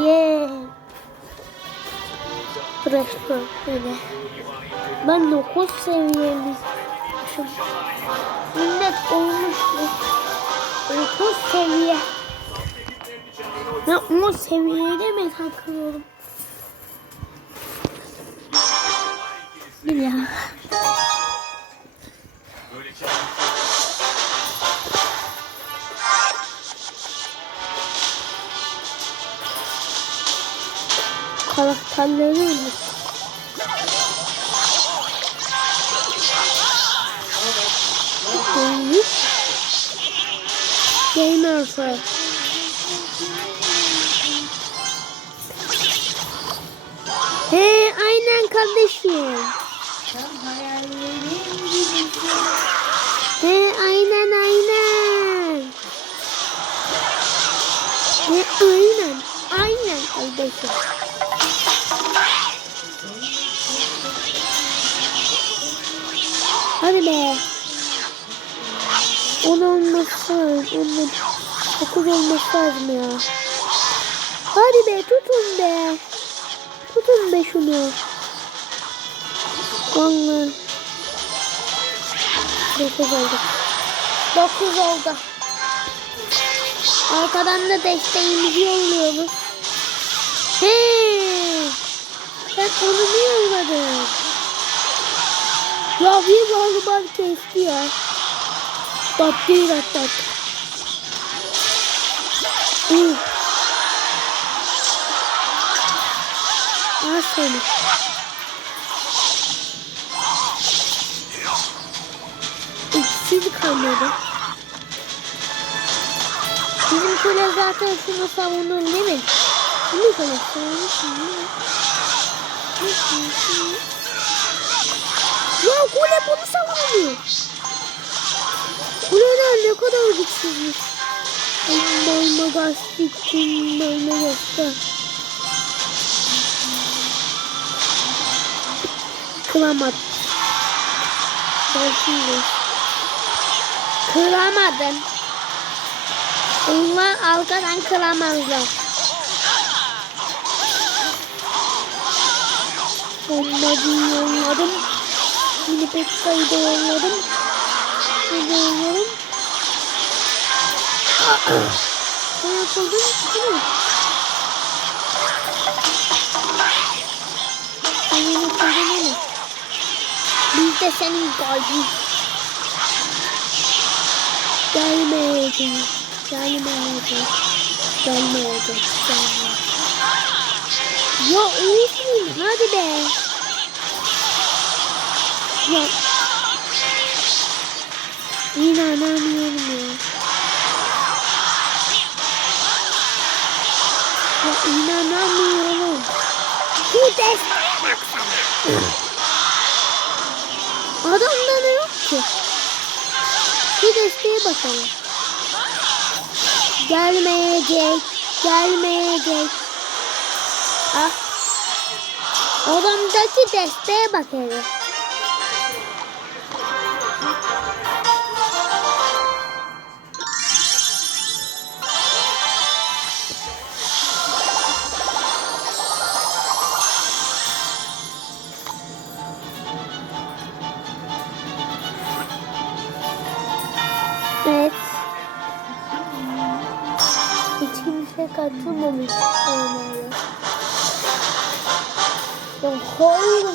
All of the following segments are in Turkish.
Yeah. Fresh böyle. Ben 9 seviyemiz. Millet olmuş. 9 seviye. Ben 10 seviyede mi takılıyorum? Bir ya. Karakterleri mi? Neymiş? Gamer. He aynen kardeşim. He aynen aynen. He aynen. Aynen kardeşim. Hadi be. On olması lazım. Onun dokuz olması lazım ya. Hadi be tutun be. Tutun be şunu. Vallahi. Dokuz oldu. Dokuz oldu. Arkadan da desteğimizi yolluyoruz. He. Sen onu mu yolladın? Ya bir galiba kesti ya. Tatlıyı da tat. Uh. Seni. İkisi kalmadı. Bizim kule zaten şunu savunur değil mi? Mi kule? Savunursun değil? Ya kule bunu savunuyor. Kuleler ne kadar güçsüzmüş. Balma gastikçin balma göster. Kılamat. Ben şimdi. Kılamadın. Onlar arkadan kıramazlar. Onları yolladım. Yine Pekka'yı da yolladım. De yolladım. Ne yapıldı? Değil mi? Senin yapıldın öyle. Biz de senin kalbin. Gelmeyeceğim. Gelmeyeceğim. Gelmeyeceğim. Gelmeyeceğim. Ya olsun. Hadi be. Ya. İnanamıyorum ya. Ya inanamıyorum. Bu desteğe baksana. Adamda ne yok ki? Şu desteğe bakalım. Gelmeyecek. Gelmeyecek. Ah. Adamdaki desteğe bak hele. Evet. Hiç kimse katılmamış onlara. Hayır.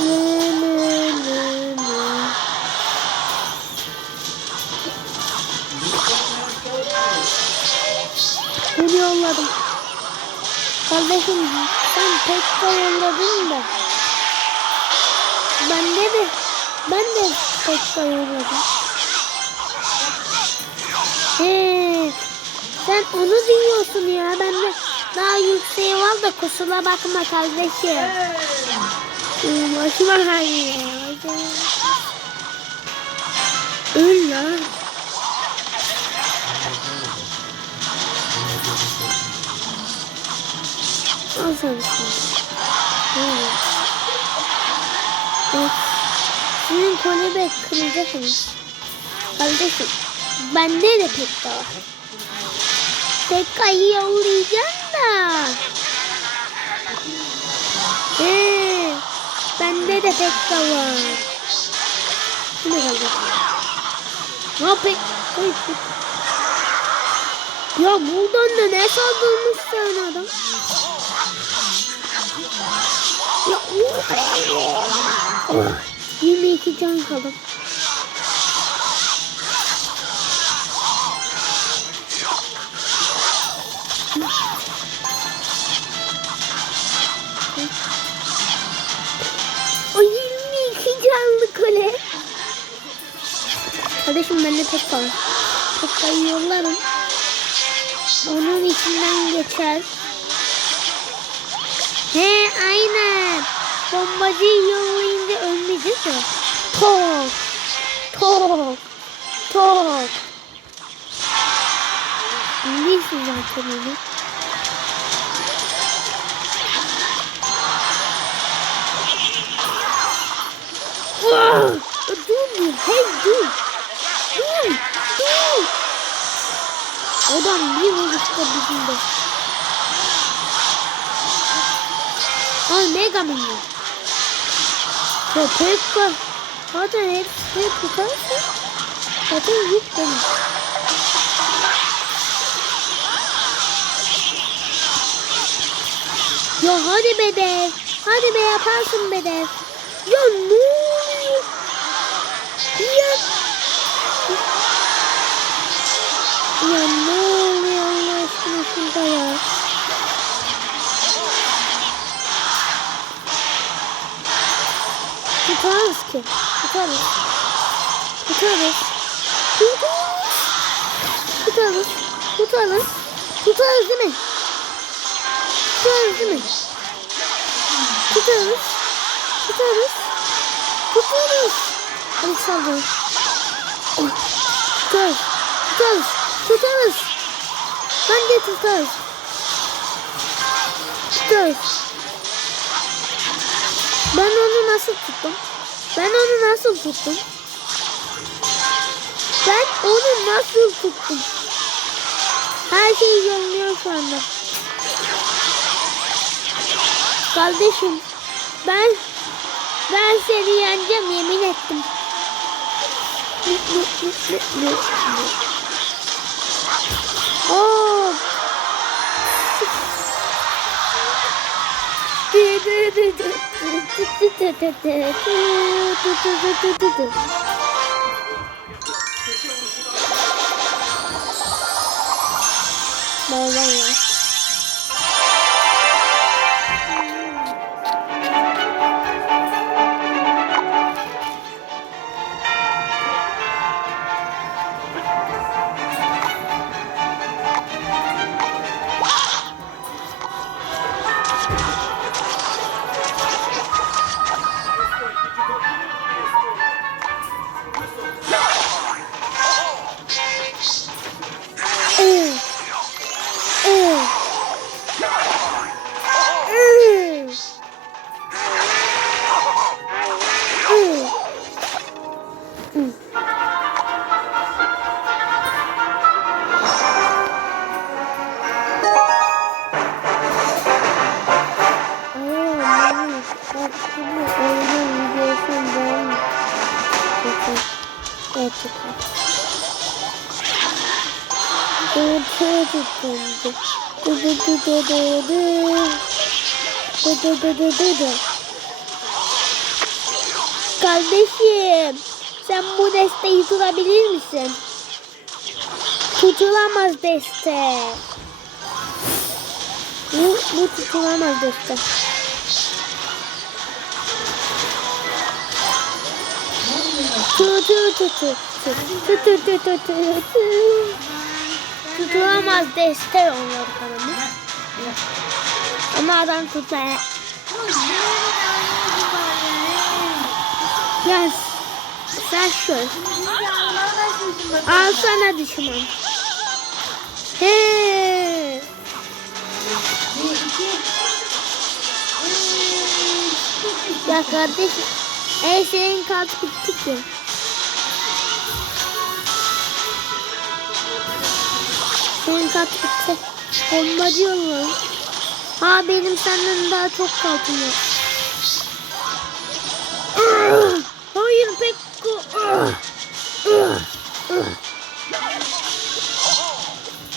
Ne ne ne ne. Bunu yolladım. Kardeşim sen pek de yolladın da. Ben de de ben de pek de yolladım. He, sen onu diyorsun ya. Ben de daha yükseğe al da kusura bakma kardeşim. Ulaşma hayır. Öl lan. Al sana Sizin kolye kıracaksınız. Kardeşim. Bende de pek de var. Tek uğrayacağım da. Ee, bende de Pekka var. Bu ne kaldı? Ya. Ay, Pek- Ya buradan da ne saldırmış sen adam? Ya oh. 22 can kaldı. Kardeşim bende tek var. Tek yollarım. Onun içinden geçer. He aynen. Bombacıyı yollayınca ölmeyecek ya. Tok. Tok. Tok. Bilirsin zaten. Ah! Dur, hey dur. Dur, dur. Adam bir vuruşta bizim de. Ay Mega Man ya. Ya Pekka. Zaten hep yukarısı. Zaten yük benim. Ya hadi be dev. Hadi be yaparsın be dev. Ya ne Ya ne oluyor Allah aşkına şurada ya. Tutarız ki. Tutarız. Tutarız. Tutarız. Tutarız. Tutarız. Tutarız değil mi? Tutarız değil mi? Tutarız. Tutarız. Tutarız. Hadi saldırın. Oh. Tutarız. Tutarız. Tutarız. Bence tutarız. Tutarız. Ben onu nasıl tuttum? Ben onu nasıl tuttum? Ben onu nasıl tuttum? Her şey yolluyor şu anda. Kardeşim ben ben seni yeneceğim yemin ettim. Oh. Bye bye. Du du du du du du. Kardeşim, sen bu desteği tutabilir misin? Tutulamaz deste. Bu, bu tutulamaz deste. Tu tu tu tu tu tu tu tu tu tu tu. Tutulamaz deste onlar kanımı. Ama adam tutmaya. Yaz. Sen şöyle. Al sana düşman. He. Ya kardeşim. Ey senin kart bitti ki. Senin kat bitti. Bombacı yolları. Ha benim senden daha çok. Ah! Hayır Pekko.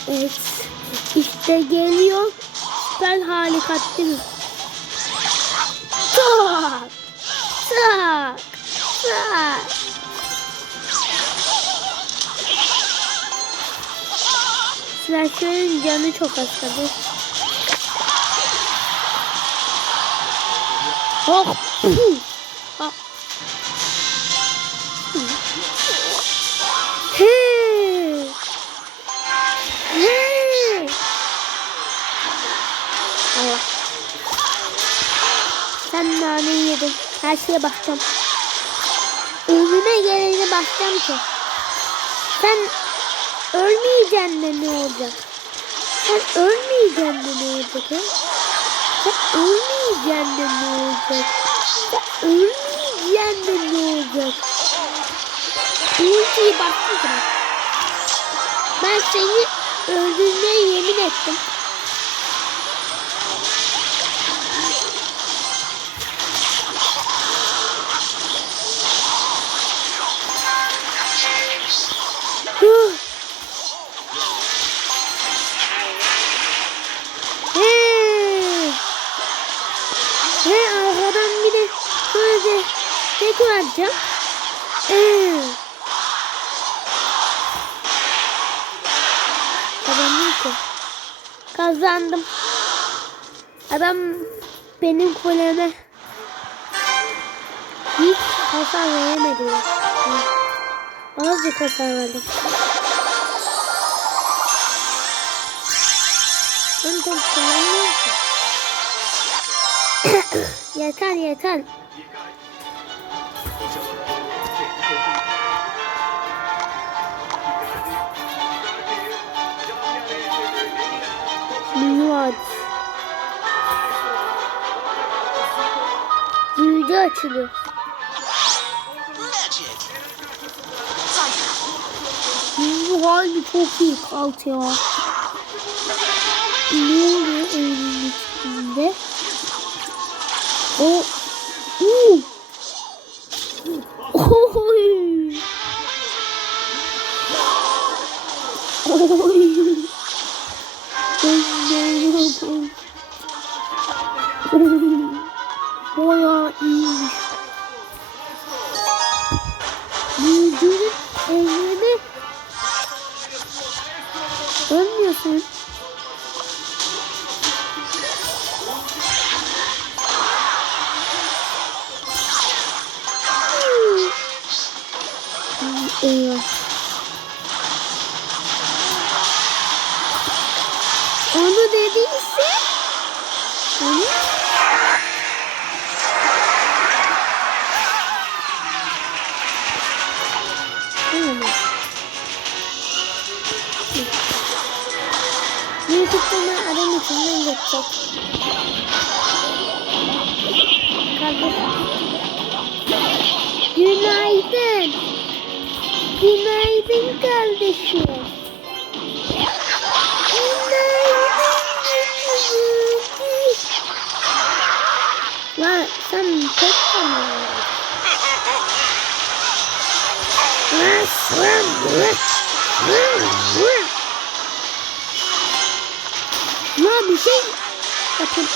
Evet. İşte geliyor. Süper harikatli. Tak. Tak. Tak. Slasher'ın canı çok az. Oh. Hey. Hey. Allah. Sen naneyi yedin. Her şeye bakacağım. Önüme gelene bakacağım ki. Sen ölmeyeceksin de ne olacak? Sen ölmeyeceksin de ne olacak? Sen ölmeyeceksin de ne olacak? Sen ölmeyeceksin de ne olacak? Ultiyi bastım. Ben seni öldürmeye yemin ettim. Kazandım. Adam benim kuleme hiç hasar veremedi. Azıcık hasar verdim. Ben top kullanmıyorum yeter yeter. Var. Büyücü açılıyor. Bu hali çok iyi kalt ya. Ne oluyor oyunun YouTube'da adam içinden geçecek. Kardeşim. Günaydın. Günaydın kardeşim. Lan sen tek mi? Lan sen Bir şey yapın.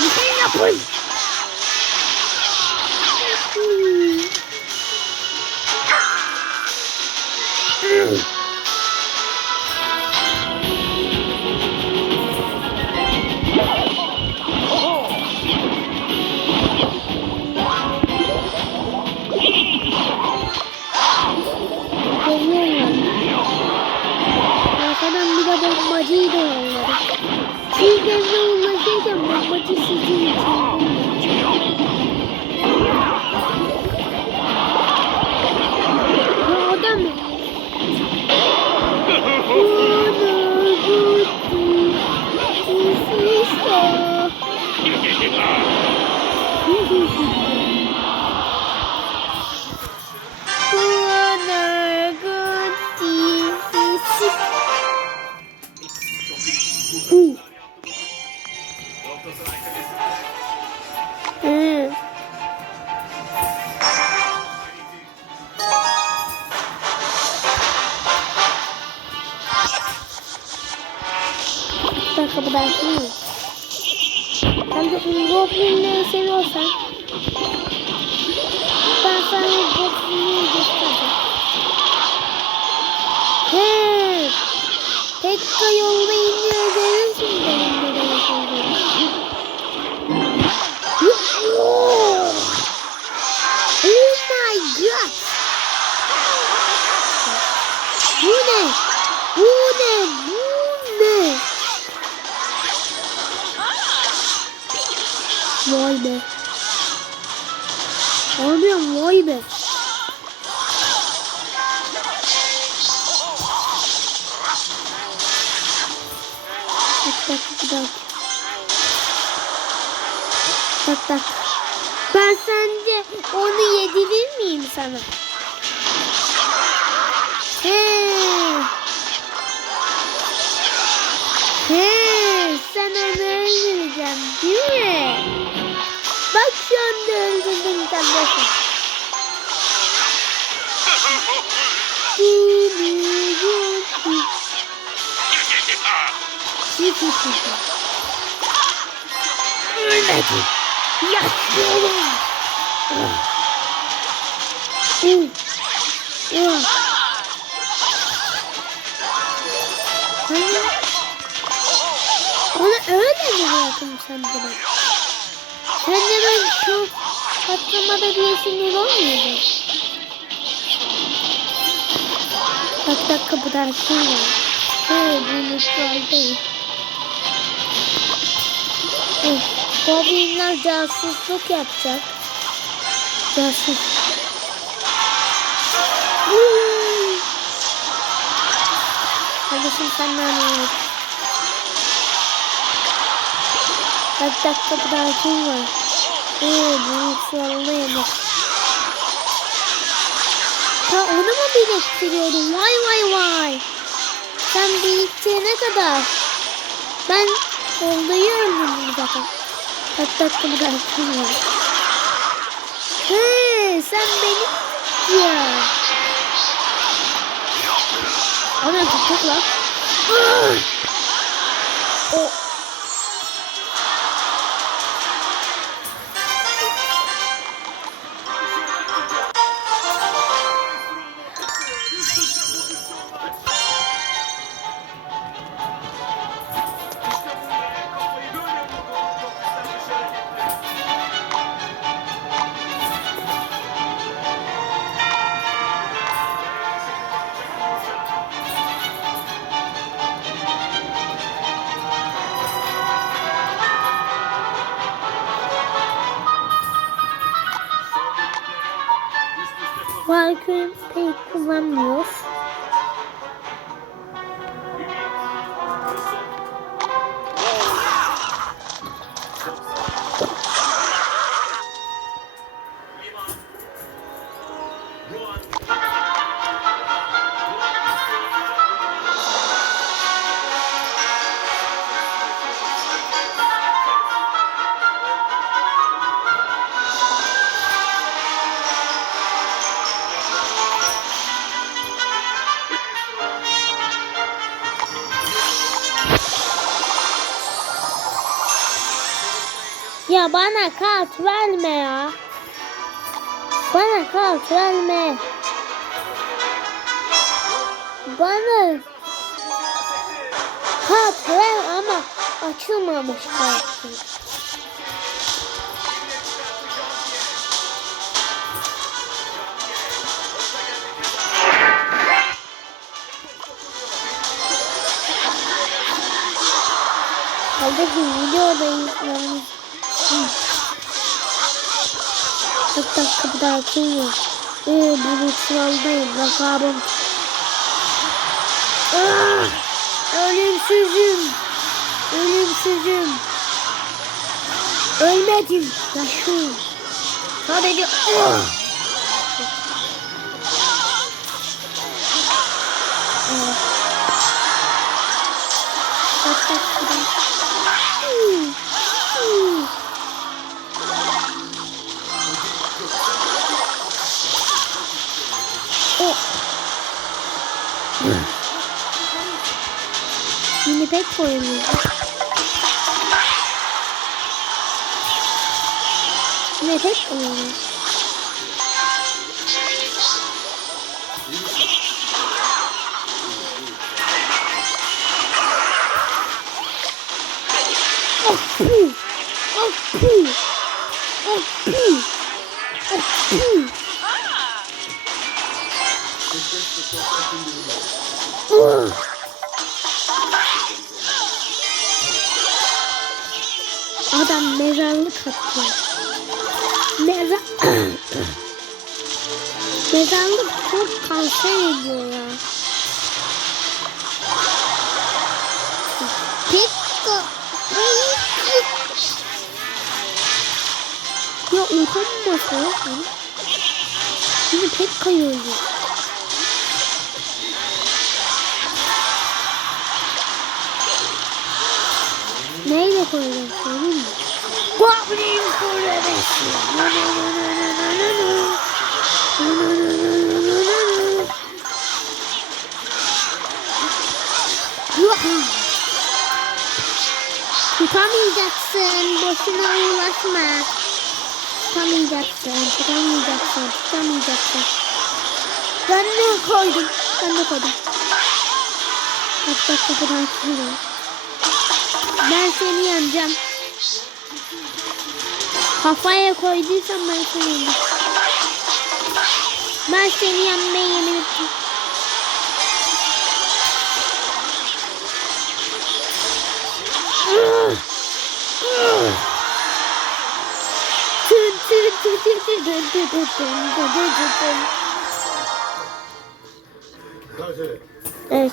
Bir şey yapın. Hmm. Sana? He. He, sen onu öldüreceksin değil mi? Bak şu anda öldürdüm kardeşim. Ölmedin. Yaşıyorum. Uh. Uh. Onu öyle mi bırakın sen bana? Sence ben şu patlamada sinir olmuyordu? Bak bak kapıda açıyor ya. He bu mutfağdayım. Goblinler casusluk yapacak. Casus. Kardeşim senden ne Kaç dakika bir daha kim var? Ee, bu sıralı yemek. Ha onu mu biriktiriyordum? Vay vay vay. Sen biriktirene kadar. Ben kollayıyorum bunu zaten. Kaç dakika bir daha kim var? He, sen beni ya. Ana tutuk lan. O kullanmıyor. Ya bana kart verme ya. Bana kart verme. Bana kart ver ama açılmamış kart. Kardeşim videodayız. Yani. Tak tak kapıda açılmıyor. Ee, bunu sıraldayım. Lakabım. Ah! Ölümsüzüm. Ölümsüzüm. Ölmedim. Yaşıyorum. Sadece... Ah! Ah. Tak köpek koyuluyor. Köpek koyuluyor. Oh, poo! Oh, poo! Oh! Oh! Atıyor. Meza Mezarlık çok kanser ediyor ya. Pekka. Ya utanmasa ya. Yine Pekka'yı öldü. Neyle koyacağım söyleyeyim mi? Goblin kulübesi. Tutamayacaksın. Boşuna uğraşma. Tutamayacaksın. Tutamayacaksın. Tutamayacaksın. Ben de koydum. Ben de koydum. Bak bak kapıdan çıkıyorum. Ben seni yeneceğim. Kafaya koyduysan ben seni Ben seni yenmeye yemin ettim. Evet.